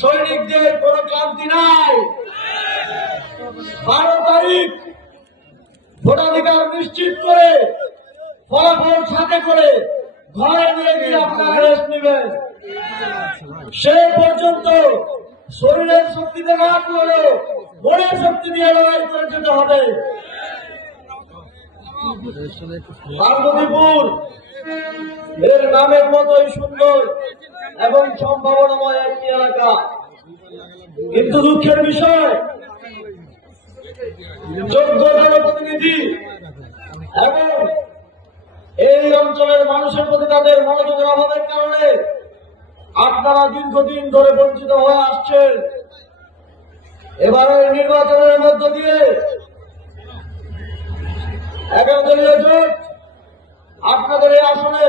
সৈনিকদের কোনো ক্লান্তি নাই। 12 তারিখ ভোটাধিকার নিশ্চিত করে ফলাফল সাথে করে ঘরে নিয়ে গিয়ে আপনারা রেস্ট নেবেন। সে পর্যন্ত শরীরের শক্তিতে না করে মনের শক্তি দিয়ে লড়াই করে যেতে হবে। পার্বতীপুর এর নামের মতোই সুন্দর এবং সম্ভাবনাময় একটি এলাকা, কিন্তু দুঃখের বিষয় যোগ্য জনপ্রতিনিধি এবং এই অঞ্চলের মানুষের প্রতি তাদের মনোযোগের অভাবের কারণে আপনারা দীর্ঘদিন ধরে বঞ্চিত হয়ে আসছেন। এবারে নির্বাচনের মধ্য দিয়ে একদলীয় জোট আপনাদের এই আসনে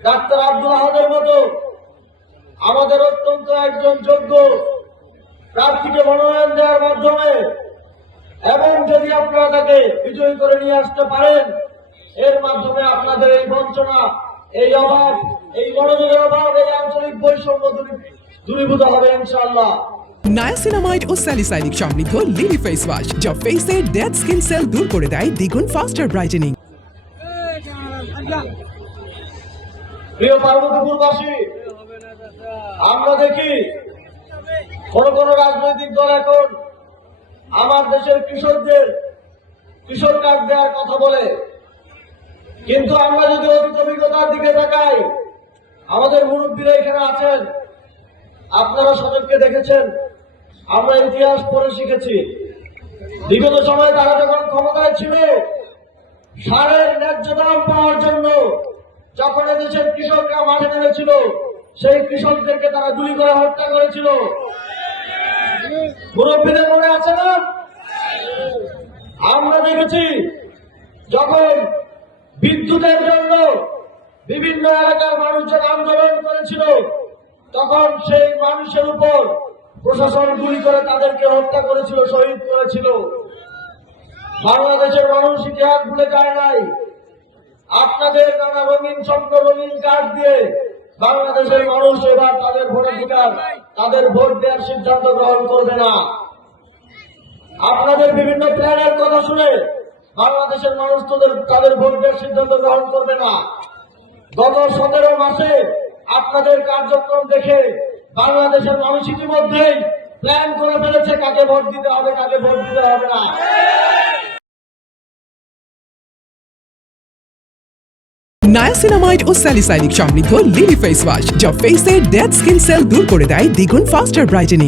ডাক্তার আব্দুল আহাদের মতো আমাদের অত্যন্ত একজন যোগ্য প্রার্থীকে মনোনয়ন দেওয়ার মাধ্যমে এবং যদি আপনারা তাকে বিজয়ী করে নিয়ে আসতে পারেন, এর মাধ্যমে আপনাদের এই বঞ্চনা, এই অভাব, এই মনোযোগের অভাব, এই আঞ্চলিক বৈষম্য দূরীভূত হবে ইনশাআল্লাহ। নায়াসিনামাইড ও স্যালিসাইলিক সমৃদ্ধ লিলি ফেস ওয়াশ যা ফেসের ডেড স্কিন সেল দূর করে দেয় দ্বিগুণ ফাস্টার ব্রাইটেনিং। প্রিয় পার্বতীপুরবাসী, আমরা দেখি কোন রাজনৈতিক দল এখন আমার দেশের কৃষকদের কৃষক কার্ড দেওয়ার কথা বলে, কিন্তু আমরা যদি অতীত অভিজ্ঞতার দিকে তাকাই, আমাদের মুরব্বীরা এখানে আছেন, আপনারা সবাইকে দেখেছেন, আমরা ইতিহাস পড়ে শিখেছি। বিগত সময়ে তারা যখন ক্ষমতায় ছিল, সারের ন্যায্য দাম পাওয়ার জন্য যখন এদেশের কৃষকরা মাঠে নেমেছিল, সেই কৃষকদেরকে তারা গুলি করে হত্যা করেছিল। মুরব্বীদের মনে আছে না? আমরা দেখেছি যখন বিদ্যুতের জন্য বিভিন্ন এলাকার মানুষজন আন্দোলন করেছিল, তখন সেই মানুষের উপর প্রশাসন গুলি করে তাদেরকে হত্যা করেছিল, শহীদ করেছিল। বাংলাদেশের মানুষ ইতিহাস ভুলে যায় নাই। আপনাদের নানা রঙিন স্বপ্ন, রঙিন কার্ড দিয়ে বাংলাদেশের মানুষ এবার তাদের ভোটাধিকার, তাদের ভোট দেওয়ার সিদ্ধান্ত গ্রহণ করবে না। আপনাদের বিভিন্ন প্ল্যানের কথা শুনে বাংলাদেশের মানুষ তাদের ভোট দেওয়ার সিদ্ধান্ত গ্রহণ করবে না। গত 17 মাসে আপনাদের কার্যক্রম দেখে বাংলাদেশের মানুষ ইতিমধ্যেই প্ল্যান করে ফেলেছে কাকে ভোট দিতে হবে, কাকে ভোট দিতে হবে না। নায়াসিনামাইড ও স্যালিসাইলিক সমৃদ্ধ লিলি ফেস ওয়াশ যা ফেসের ডেড স্কিন সেল দূর করে দেয় দ্বিগুণ ফাস্টার ব্রাইটেনিং।